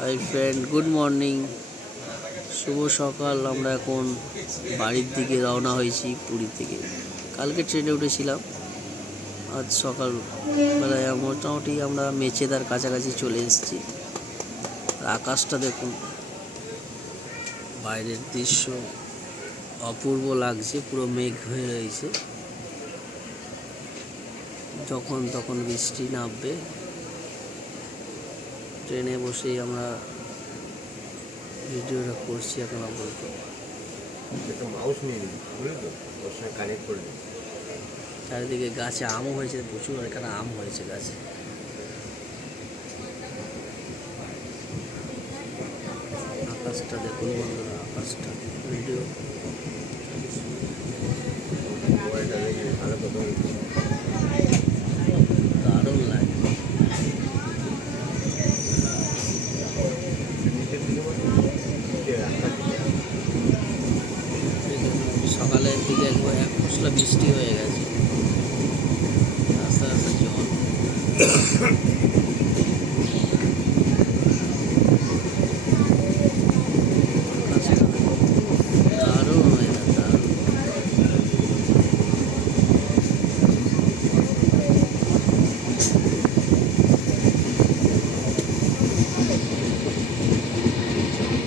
Hi friend, good morning, শুভ সকাল। আমরা এখন বাড়ির দিকে রওনা হয়েছি পুরী থেকে। কালকে ট্রেনে উঠেছিলাম, আজ সকালবেলায় মোটামুটি আমরা মেচেদার কাছাকাছি চলে এসেছি। আকাশটা দেখুন, বাইরের দৃশ্য অপূর্ব লাগছে, পুরো মেঘ হয়ে রয়েছে। যখন তখন বৃষ্টি নামবে। ট্রেনে বসেই আমরা ভিডিওটা করছি এখন আপাতত। চারিদিকে গাছে আমও হয়েছে, প্রচুর এখানে আম হয়েছে গাছে। আকাশটা দেখুন বন্ধুরা, আকাশটা ভিডিও দারুণ লাগে। সকালের দিকে একবার এক ফসলা বৃষ্টি হয়ে গেছে, রাস্তা রাস্তা জল।